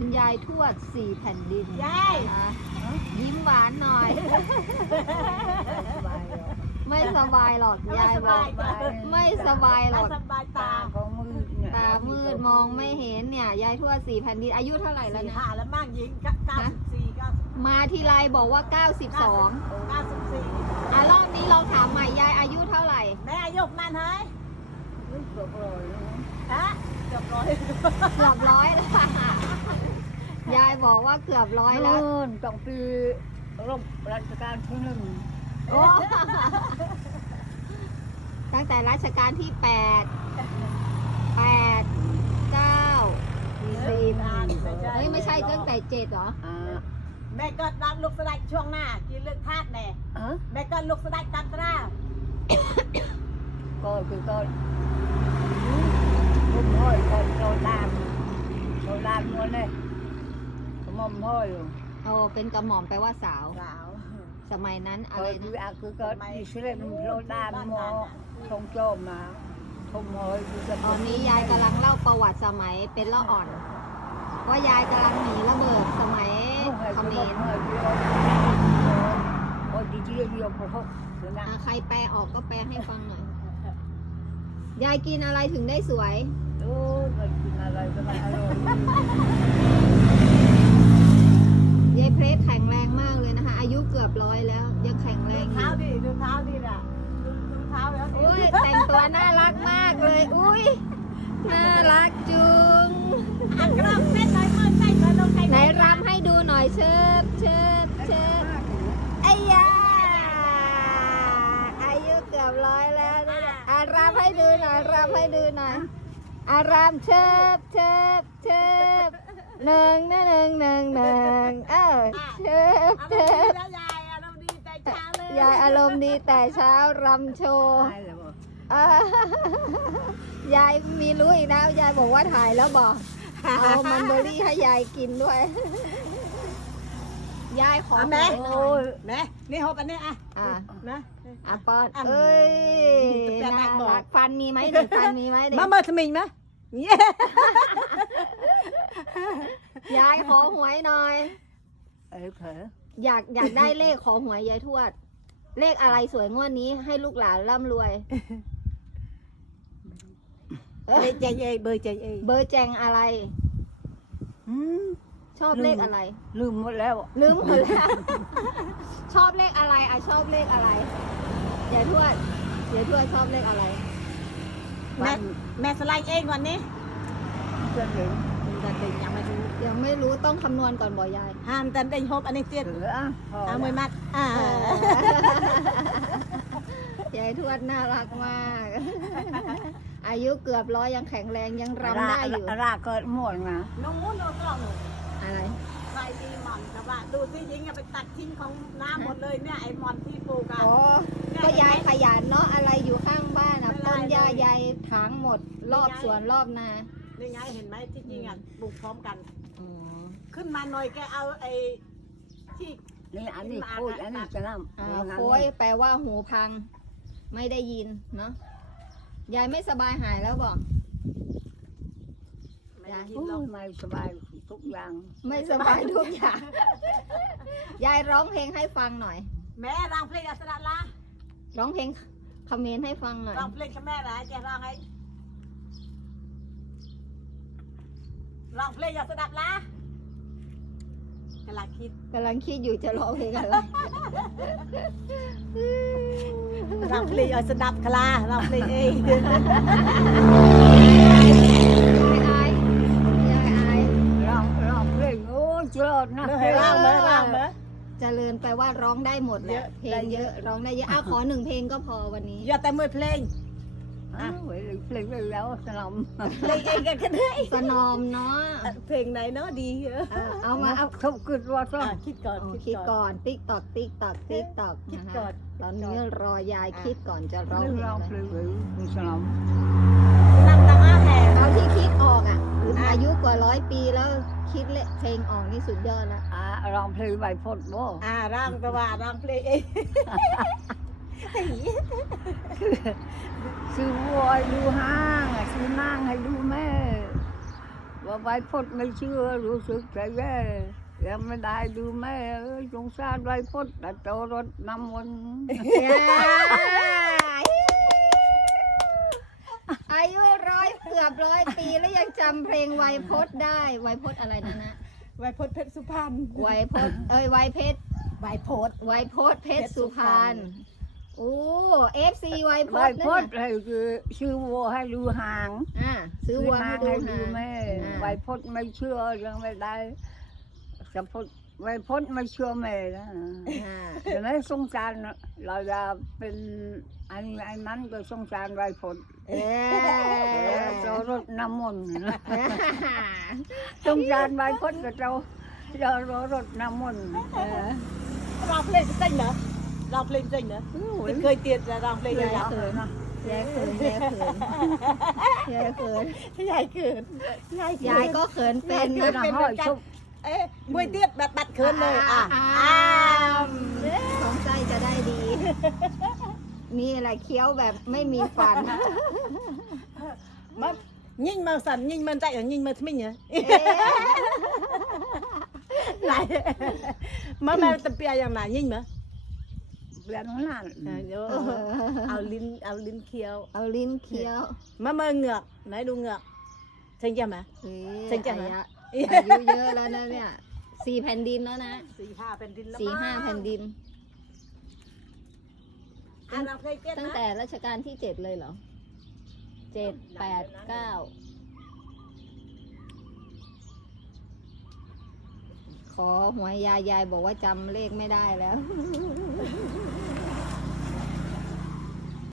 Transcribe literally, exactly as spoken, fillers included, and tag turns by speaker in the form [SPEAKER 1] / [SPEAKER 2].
[SPEAKER 1] ยายทวดสี่แผ่นดิน
[SPEAKER 2] ยาย
[SPEAKER 1] นะคะยิ้มหวานหน่อย ไม่สบายหรอกยายบอกไม่สบายหรอก
[SPEAKER 2] สบายตา
[SPEAKER 3] ของมืดเนี่ย
[SPEAKER 1] ตามืดมองไม่เห็นเนี่ยยายทวดสี่แผ่นดินอายุเท่าไหร่แล้ว
[SPEAKER 2] สี่
[SPEAKER 1] นะ
[SPEAKER 2] ห้าแล้วมั่งยิงเก้าสิบสี่เก้า
[SPEAKER 1] มาทีไรบอกว่าเก้าสิบสอง
[SPEAKER 2] เก้าสิบสี่
[SPEAKER 1] อ่ะรอบนี้เราถามใหม่ยายอายุเท่าไหร่
[SPEAKER 2] แม่อายุมันเฮ้ย
[SPEAKER 3] ไม่เกือบร้อยแล้วนะ
[SPEAKER 2] ฮะเกือบร้อย
[SPEAKER 1] เกือบร้อยแล้วค่ะยายบอกว่าเกือบร้อยแล้ว
[SPEAKER 3] นู่นต้องปีรบราชการที่หนึ่ง
[SPEAKER 1] โอ้ตั้งแต่รัชกาลที่แปดแปดเก้าสิบเฮ้ยไม่ใช่ตั้งแต่เจ็ดเหรอ
[SPEAKER 3] อ่า
[SPEAKER 2] แม่ก็รับลูกสะใภ้ช่วงหน้ากินเลือกทาสแน่
[SPEAKER 3] เออ
[SPEAKER 2] แม่ก็ลูกสะใภ้ตันตรา
[SPEAKER 3] ก็คือก็ลุ่มห้อยก็โดนลามโดนลามมัวเลยขมอมห้อยอยู่
[SPEAKER 1] โอ้เป็นกระหม่อมแปลว่าสาว
[SPEAKER 2] สาว
[SPEAKER 1] สมัยนั้นอะ
[SPEAKER 3] ก็
[SPEAKER 1] ไร
[SPEAKER 3] คือ
[SPEAKER 1] นะ
[SPEAKER 3] อาคือก็อิสราเอลโดนลามมัวทงโจมมาทงห้อยคือ
[SPEAKER 1] ตอนนี้ยายกำลังเล่าประวัติสมัยเป็นละอ่อน ว่ายายกำลังหนีระเบิดสมัยเขมร
[SPEAKER 3] โอ้ยดีๆเดียวพอทุกนะ
[SPEAKER 1] อ่ะใครแปลออกก็แปลให้ฟังหน่อย ยายกินอะไรถึงได้สวย
[SPEAKER 3] โอ้ยมันกินอะไรก็ไม่อร่อย
[SPEAKER 1] ยายเพรสแข็งแรงมากเลยนะคะ อายุเกือบร้อยแล้ว ยังแข็งแร
[SPEAKER 2] ดู
[SPEAKER 1] งอ
[SPEAKER 2] เท้า
[SPEAKER 1] ยู่
[SPEAKER 2] ดิดูเท้าดิน่ะดูดูเท้าแล้ว
[SPEAKER 1] อุ้ยแต่งตัวน่ารักมากเลย อุ้ยน่ารักจุง
[SPEAKER 2] อันกรอบเส้นน้อยมือใส่ก็ลงใคร
[SPEAKER 1] ไหนรำให้ดูหน่อยเชิบเชิบเชิบไอ้ยาอายุเกือบร้อยแล้วนะเนี่ยอารำให้ดูหน่อยรำให้ดูหน่อยอารำเชิบเชิบเชิบหนึ่งนะหนึ่งหนึ่งหนึ่งเออเชิบ
[SPEAKER 2] อาร
[SPEAKER 1] เชิ
[SPEAKER 2] มณ์ดี
[SPEAKER 1] บ
[SPEAKER 2] แล้วยายอารมณ์ดีแต่เช้าเลย
[SPEAKER 1] ยายอารมณ์ดีแต่เช้ารำโชว์
[SPEAKER 3] ตายแล้วบ่
[SPEAKER 1] อ่ายายมีรู้อีกนะยายบอกว่าถ่ายแล้วบอกเอามันเบอรี่ให้ยายกินด้วย ยายขอ
[SPEAKER 2] เอาแม่
[SPEAKER 1] หวยหน่
[SPEAKER 3] โอ้
[SPEAKER 1] อย
[SPEAKER 3] ย
[SPEAKER 2] แม่นี่หอบอันนี้อ่ะ
[SPEAKER 1] อ่ะ
[SPEAKER 2] นะ
[SPEAKER 1] อ่ะป้อน
[SPEAKER 2] อ่ะ
[SPEAKER 1] เอ้ย
[SPEAKER 2] จะ
[SPEAKER 1] น่า
[SPEAKER 2] แปลกบอก
[SPEAKER 1] รักฟันมีไหมเด็กฟันมีไหมเด็ก
[SPEAKER 2] มาเมื่อทมิงนะเนี่ย
[SPEAKER 1] ยายขอหวยหน่อย
[SPEAKER 3] เอ้ยเผลอ
[SPEAKER 1] อยากอยากได้เลขขอหวยยายทวด เลขอะไรสวยงวดนี้ให้ลูกหลานร่ำรวย
[SPEAKER 2] เบอร์ใจเอเบอร์ใจเอ
[SPEAKER 1] เบอร์แจงอะไร
[SPEAKER 3] อืม
[SPEAKER 1] ชอบเลขอะไร
[SPEAKER 3] ลืมหมดแล้ว
[SPEAKER 1] ลืมหมดแล้ว ชอบเลขอะไรอ่ะชอบเลขอะไรยายทวดยายทวดชอบเลขอะไร
[SPEAKER 2] แม่แม่สไลด์เองวันนี้
[SPEAKER 3] จะเหลือ
[SPEAKER 2] ตันเด็กยังไม่รู้
[SPEAKER 1] ยังไม่รู้ต้องคำนวณก่อนบ่ยาย
[SPEAKER 2] ห้ามตันเด็กหอบอันนี้เตี้ย
[SPEAKER 3] เหลือพอ
[SPEAKER 2] เอามือมัดอ่าย
[SPEAKER 1] ายทวดน่ารักมาก อายุเกือบร้อยยังแข็งแรงยังรำได้อยู่
[SPEAKER 3] รากก็หมดนะ
[SPEAKER 2] น้องมุ้นน้องกล้อง
[SPEAKER 1] อะไร
[SPEAKER 2] ใครดีหมอนกับว่าดูสิยิงไปตัดทิ้งของน้ำหมดเลยเนี่ยไอ้หมอนที่ปลูกอ่ะ
[SPEAKER 1] อ๋อก็ยายขยันเนาะอะไรอยู่ข้างบ้านอ่ะต้นหญ้ายายถางหมดรอบสวนรอบนา
[SPEAKER 2] นี่ไงเห็นไหมที่จริงอ่ะปลูกพร้อมกัน
[SPEAKER 1] อ๋อ
[SPEAKER 2] ขึ้นมาหน่อยแกเอาไอ้ที่
[SPEAKER 3] นี่อันนี้โคตรอันนี้จะน้ำ
[SPEAKER 1] อ่าโค้ยแปลว่าหูพัง ไม่ได้ยินเนาะยายไม่สบายหายแล้วบอก
[SPEAKER 2] ไม่ได้ยิ
[SPEAKER 3] โอ้
[SPEAKER 2] นหรอก
[SPEAKER 3] ยไม่สบายทุกอย่าง
[SPEAKER 1] ไม่สบายทุกอย่าง ยายร้องเพลงให้ฟังหน่อย
[SPEAKER 2] แม่ร้องเพลงอัสระละ
[SPEAKER 1] ร้องเพลงคอมเมนต์ให้ฟังหน่อย
[SPEAKER 2] ร้องเพลงกับแม่ละจะร้องให้ร้องเพลงอัสระละกำลังคิด
[SPEAKER 1] กำลังคิดอยู่จะร้องเพลงอะไร
[SPEAKER 2] ร้องเพลงอัสระคลาร้องเพลงเอง
[SPEAKER 1] ไม่อายไม่อาย
[SPEAKER 3] ร้องร้องเพลงโอ้ยเจริญนะ
[SPEAKER 2] เมื่อไหร่ร้องเมื่อร้องเมื่อ
[SPEAKER 1] เจริญไปว่าร้องได้หมดแห
[SPEAKER 2] เย
[SPEAKER 1] ละ
[SPEAKER 2] อะ
[SPEAKER 1] เพลงเยอะร้องได้เยอะอ้าวขอหนึ่งเพลงก็พอวันนี้
[SPEAKER 2] อย่าแต่มือเพลง
[SPEAKER 3] อ่ะเพลงแล้วสนม
[SPEAKER 2] เพลงเองกันก็ได้
[SPEAKER 1] สนอมเนาะ
[SPEAKER 2] เพลงไหนเนาะดีเยอะ
[SPEAKER 1] เออเอามาเอา
[SPEAKER 3] ทุกข์ขึ้นว่าต้อง
[SPEAKER 2] คิดก่อน
[SPEAKER 1] เอาคิดก่อนติ๊กตอกติ๊กตอกติ๊กตอก
[SPEAKER 2] คิด
[SPEAKER 1] นะ
[SPEAKER 2] ก่อ
[SPEAKER 1] คะ
[SPEAKER 2] น
[SPEAKER 1] ตอนนี้รอยายคิดก่อนจะร้อง
[SPEAKER 3] เรื่อง
[SPEAKER 1] เพล
[SPEAKER 3] ร้อง ง
[SPEAKER 1] อะ
[SPEAKER 3] เพ
[SPEAKER 1] ไร
[SPEAKER 3] ลงหรือสนม
[SPEAKER 2] นำนำอาแห่
[SPEAKER 1] เอาที่คิดออกอ่ะอายุกว่าร้อยปีแล้วคิดเลเพลงออกนี่สุดยอดละ
[SPEAKER 3] อ่าร้องเพลงใบพดบ่
[SPEAKER 2] อ่าร่างตัวว่าร่างเพลงเอง
[SPEAKER 3] ซื้อวัวดูห้างซื้อนั่งให้ดูแม่ว่าไว้พดไม่เชื่อรู้สึกใจแย่ยังไม่ได้ดูแม่เอ้ยสงสารไว้พดแต่โตรถน้ำมนต์
[SPEAKER 1] อายุร้อยเกือบร้อยปีแล้วยังจำเพลงไวยพจน์ได้ไวยพจน์อะไรนะนะ
[SPEAKER 2] ไวพจน์เพชรสุพรรณ
[SPEAKER 1] ไวยพจน์เอ้ยไวยเพชร
[SPEAKER 2] ไวพจน์
[SPEAKER 1] ไวยพจน์เพชรสุพรรณโอ้เอฟซีไวยพ
[SPEAKER 3] ไว้
[SPEAKER 1] จน์
[SPEAKER 3] พ
[SPEAKER 1] นั่น
[SPEAKER 3] ด
[SPEAKER 1] น่ะ
[SPEAKER 3] ให้คือชื่อวัวให้ดูหาง
[SPEAKER 1] อ่าซื้อวัวให้ดู
[SPEAKER 3] ให้
[SPEAKER 1] หา
[SPEAKER 3] ดู
[SPEAKER 1] ง
[SPEAKER 3] แม่
[SPEAKER 1] อ่า
[SPEAKER 3] ไว้พดไม่เชื่อยังไม่ได้จะพดไว้พดไม่เชื่อแม่นะ
[SPEAKER 1] อ่า
[SPEAKER 3] จะไม่สงสารเราจะเป็นอันอันนั้นก็สงสารไว้พด
[SPEAKER 1] เออ
[SPEAKER 3] เจ้ารถน้ำมนต์นะสงสารไว้พดกับเจ้าเจ้ารถน้ำมนต์เออ
[SPEAKER 2] ร้องเพลงจริงเหรอร้องเพลงจริงเหรอไม่เคยเตียนร้องเพลงเลยเหรอ
[SPEAKER 1] เขินยายเขินยายเขินยายเขิน
[SPEAKER 2] ยายเขินยาย
[SPEAKER 1] ยายก็เขินเป็น
[SPEAKER 3] เพื่อนห้อยชุบ
[SPEAKER 2] เอ๊ะมวยเตียดแบบบัดเขินเลยอ่ะ
[SPEAKER 1] อ้า
[SPEAKER 2] อ้าว
[SPEAKER 1] สงสัยจะได้ดี นี่แหละเคี้ยวแบบไม่มีฟัน
[SPEAKER 2] มันยิ่งมาสั่นยิ่งมันใจอย่างยิ่งมาทำไมเนี่ย
[SPEAKER 1] เอ๊ะ
[SPEAKER 2] ไหลมาแม่ตะเปียอย่างไหนยิ่งมั้ย
[SPEAKER 3] เพื่อนนั่น
[SPEAKER 2] เอาลิ้นเอาลิ้นเคี้ยว
[SPEAKER 1] เอาลิ้นเคี้ยว
[SPEAKER 2] มาเมื่อเหงือกไหนดูเหงือกเชิงจะไหม
[SPEAKER 1] เฮ้ย
[SPEAKER 2] จริงจังเหรอ
[SPEAKER 1] อายุอายุเยอะแล้วนะเนี่ยสี่แผ่นดินแล้วนะ
[SPEAKER 2] สี่ห้าเป็นดินแล้ว
[SPEAKER 1] สี่ห้าแผ่นดิน
[SPEAKER 2] อ่ะเราเคยเก็ต
[SPEAKER 1] ตั้ง
[SPEAKER 2] นะ
[SPEAKER 1] แต่รัชกาลที่เจ็ดเลยเหรอเจ็ดแปดเก้าขอหวยยายยายบอกว่าจำเลขไม่ได้แล้ว